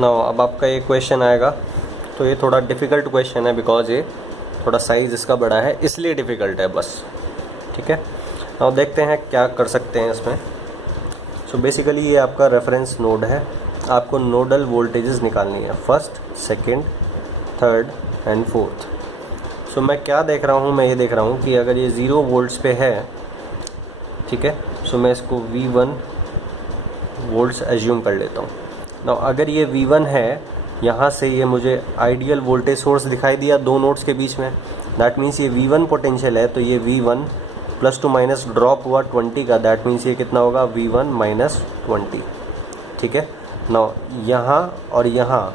Now अब आपका ये क्वेश्चन आएगा, तो ये थोड़ा डिफ़िकल्ट क्वेश्चन है बिकॉज ये थोड़ा साइज़ इसका बड़ा है इसलिए डिफ़िकल्ट है बस, ठीक है। नाउ देखते हैं क्या कर सकते हैं इसमें। सो बेसिकली ये आपका रेफरेंस नोड है, आपको नोडल वोल्टेजेस निकालनी है, first, second, third and fourth. So मैं क्या देख रहा हूँ, मैं ये देख रहा हूँ कि अगर ये 0 वोल्ट्स पे है, ठीक है, सो मैं इसको V1 वोल्ट्स एज्यूम कर लेता हूँ। नाउ अगर ये V1 है, यहाँ से ये मुझे आइडियल वोल्टेज सोर्स दिखाई दिया 2 नोड्स के बीच में, दैट मीन्स ये V1 पोटेंशियल है, तो ये V1 plus two minus drop हुआ 20 का, दैट मीन्स ये कितना होगा V1 माइनस 20, ठीक है। नाउ यहाँ और यहाँ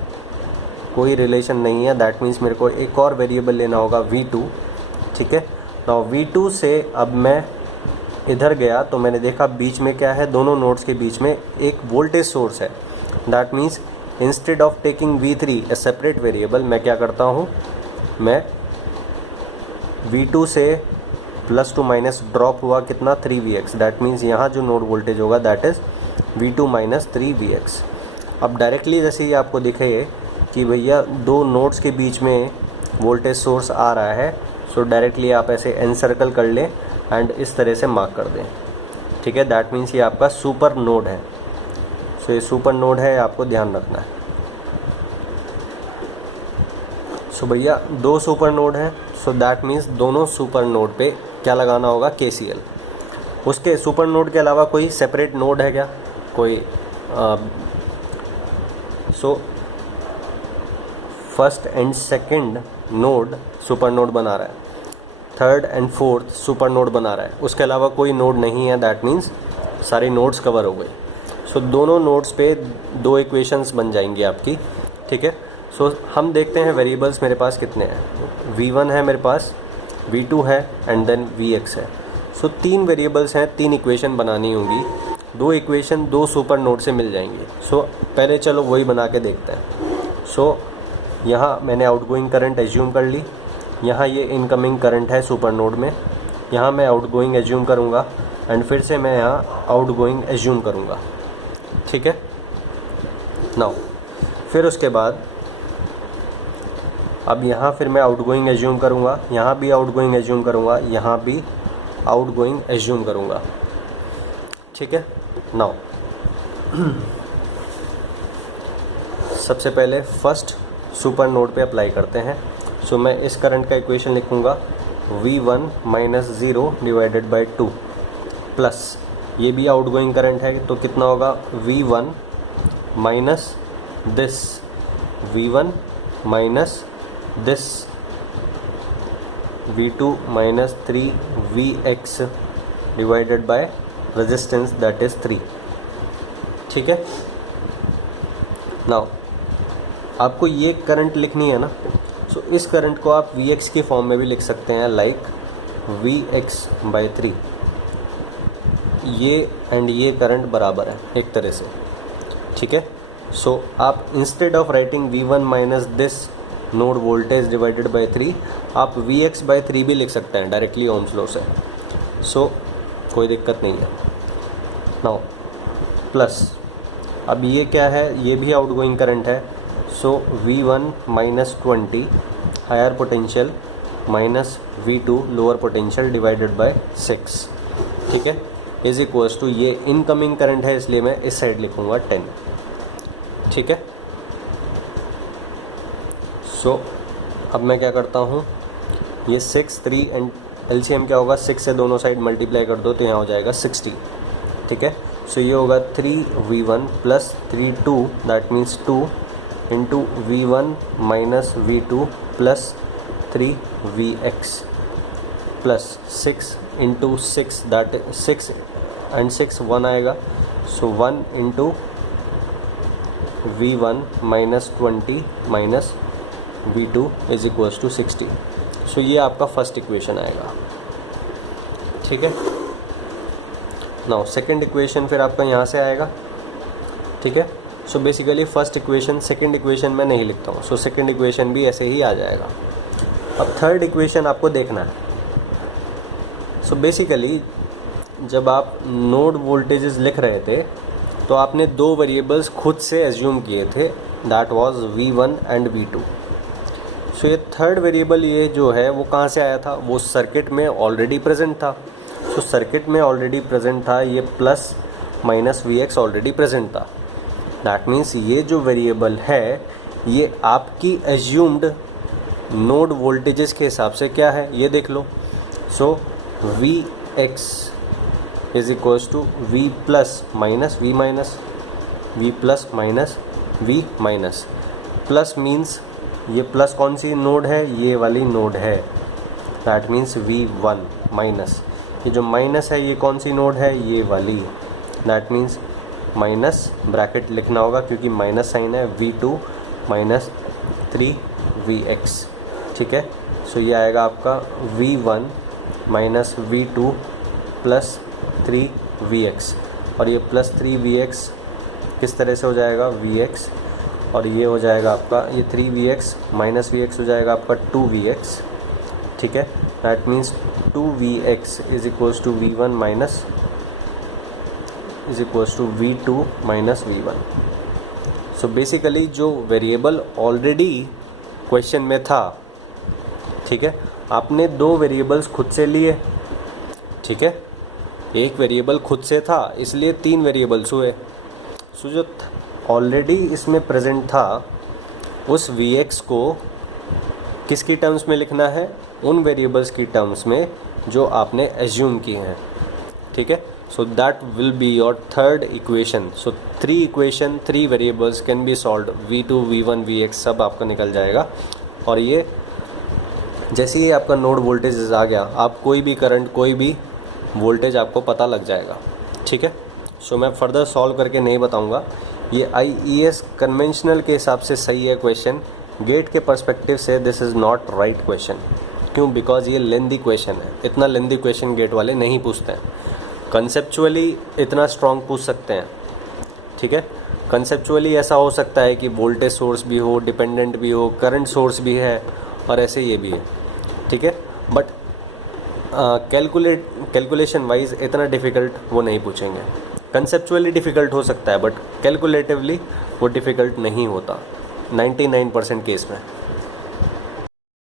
कोई रिलेशन नहीं है, दैट मीन्स मेरे को एक और वेरिएबल लेना होगा V2, ठीक है। नाउ V2 से अब मैं इधर गया तो मैंने देखा बीच में क्या है, दोनों नोड्स के बीच में एक वोल्टेज सोर्स है, that means instead of taking V3 A separate variable, मैं क्या करता हूँ, मैं V2 से प्लस टू माइनस ड्रॉप हुआ कितना 3Vx, दैट मीन्स यहाँ जो नोड वोल्टेज होगा that is V2 minus 3Vx। अब डायरेक्टली जैसे ही आपको दिखे कि भैया 2 नोड्स के बीच में वोल्टेज सोर्स आ रहा है, सो डायरेक्टली आप ऐसे एनसर्कल कर लें एंड इस तरह से मार्क कर दें, ठीक है। दैट मीन्स ये आपका सुपर नोड है। सो ये सुपर नोड है, आपको ध्यान रखना है। सो भैया 2 सुपर नोड हैं, सो दैट मीन्स दोनों सुपर नोड पे क्या लगाना होगा, KCL। उसके सुपर नोड के अलावा कोई सेपरेट नोड है क्या, कोई so first and second node super node बना रहा है, third and fourth super node बना रहा है, उसके अलावा कोई नोड नहीं है, दैट मीन्स सारी नोड्स कवर हो गई। सो दोनों नोड्स पे 2 इक्वेशंस बन जाएंगी आपकी, ठीक है। सो हम देखते हैं वेरिएबल्स मेरे पास कितने हैं। V1 है मेरे पास, V2 है एंड देन Vx है। सो 3 वेरिएबल्स हैं, 3 इक्वेशन बनानी होंगी, 2 इक्वेशन 2 सुपर नोड से मिल जाएंगी। सो पहले चलो वही बना के देखते हैं। सो यहाँ मैंने आउटगोइंग करंट एज्यूम कर ली, यहाँ ये इनकमिंग करंट है सुपर नोड में, यहाँ मैं आउटगोइंग एज्यूम करूँगा एंड फिर से मैं यहाँ आउटगोइंग एज्यूम करूँगा, ठीक है। नाउ फिर उसके बाद अब यहाँ फिर मैं आउटगोइंग एज्यूम करूँगा, यहाँ भी आउटगोइंग एज्यूम करूँगा, यहाँ भी आउटगोइंग एज्यूम करूँगा, ठीक है। नाउ सबसे पहले फर्स्ट सुपर नोड पे अप्लाई करते हैं। सो मैं इस करंट का इक्वेशन लिखूँगा V1 minus 0 divided by 2 plus ये भी आउटगोइंग करंट है, तो कितना होगा V1 minus this, V1 minus this, V2 minus 3Vx divided by resistance that is 3, ठीक है। नाउ आपको ये करंट लिखनी है ना, सो इस करंट को आप Vx की फॉर्म में भी लिख सकते हैं, लाइक Vx बाई 3। ये एंड ये करंट बराबर है एक तरह से, ठीक है। सो आप instead of writing V1 minus this node voltage divided by 3, आप Vx बाई 3 भी लिख सकते हैं डायरेक्टली ओम्स लॉ से। सो कोई दिक्कत नहीं है। नाउ प्लस अब ये क्या है, ये भी आउटगोइंग करंट है। So V1 minus 20 higher potential minus V2 lower potential divided by 6, ठीक है, इज इक्वल्स टू ये इनकमिंग करंट है इसलिए मैं इस साइड लिखूँगा 10, ठीक है। सो अब मैं क्या करता हूँ, ये 6 3 एंड LCM क्या होगा, 6 से दोनों साइड मल्टीप्लाई कर दो तो यहाँ हो जाएगा 60, ठीक है। सो ये होगा 3V1 plus 3 that means 2 into V1 minus V2 plus 3Vx plus 6 into 6 that 6 and 6 1 आएगा। So 1 into V1 minus 20 minus V2 is equals to 60। So ये आपका फर्स्ट इक्वेशन आएगा, ठीक है। नाउ सेकंड इक्वेशन फिर आपका यहाँ से आएगा, ठीक है। So basically first equation second equation में नहीं लिखता हूँ, सो सेकंड इक्वेशन भी ऐसे ही आ जाएगा। अब थर्ड इक्वेशन आपको देखना है। सो बेसिकली जब आप नोड वोल्टेजेस लिख रहे थे तो आपने दो वेरिएबल्स खुद से एज्यूम किए थे, that was v1 and v2। सो ये थर्ड वेरिएबल ये जो है वो कहाँ से आया था, वो सर्किट में ऑलरेडी प्रेजेंट था। सो सर्किट में ऑलरेडी प्रेजेंट था, ये plus minus Vx already present था। दैट मीन्स ये जो वेरिएबल है ये आपकी एज्यूम्ड नोड वोल्टेजेस के हिसाब से क्या है ये देख लो। So Vx is equals to V plus minus V minus, V plus minus V minus. Plus means ये प्लस कौन सी नोड है, ये वाली नोड है, दैट मीन्स V1 माइनस। ये जो माइनस है ये कौन सी नोड है, ये वाली, दैट मीन्स माइनस ब्रैकेट लिखना होगा क्योंकि माइनस साइन है, V2 माइनस 3Vx। ठीक है, सो ये आएगा आपका V1 minus V2 plus 3Vx, और ये प्लस 3Vx किस तरह से हो जाएगा, Vx, और ये हो जाएगा आपका ये 3Vx माइनस Vx हो जाएगा आपका 2Vx। ठीक है, that means 2Vx is equals to V1 minus is equals to V2 minus V1। So basically जो वेरिएबल ऑलरेडी क्वेश्चन में था, ठीक है, आपने दो वेरिएबल्स खुद से लिए। ठीक है, एक वेरिएबल खुद से था इसलिए तीन वेरिएबल्स हुए। सो जो ऑलरेडी इसमें प्रेजेंट था उस Vx को किसकी टर्म्स में लिखना है, उन वेरिएबल्स की टर्म्स में जो आपने एज्यूम की हैं। ठीक है, so that will be your third equation. So 3 equation 3 variables can be solved, V2 V1 Vx सब आपका निकल जाएगा। और ये जैसे ही आपका नोड वोल्टेज आ गया, आप कोई भी करंट कोई भी वोल्टेज आपको पता लग जाएगा। ठीक है, सो मैं फर्दर सॉल्व करके नहीं बताऊंगा, ये IES कन्वेंशनल के हिसाब से सही है क्वेश्चन, गेट के पर्सपेक्टिव से this is not right question. क्यों, बिकॉज ये लेंदी क्वेश्चन है, इतना लेंदी क्वेश्चन गेट वाले नहीं पूछते हैं। कंसेप्चुअली इतना स्ट्रॉन्ग पूछ सकते हैं। ठीक है, कंसेप्चुअली ऐसा हो सकता है कि वोल्टेज सोर्स भी हो, डिपेंडेंट भी हो, करंट सोर्स भी है, और ऐसे ये भी है। ठीक है, बट कैलकुलेशन वाइज इतना डिफ़िकल्ट वो नहीं पूछेंगे। कंसेप्चुअली डिफ़िकल्ट हो सकता है बट कैलकुलेटिवली वो डिफ़िकल्ट नहीं होता 99% केस में।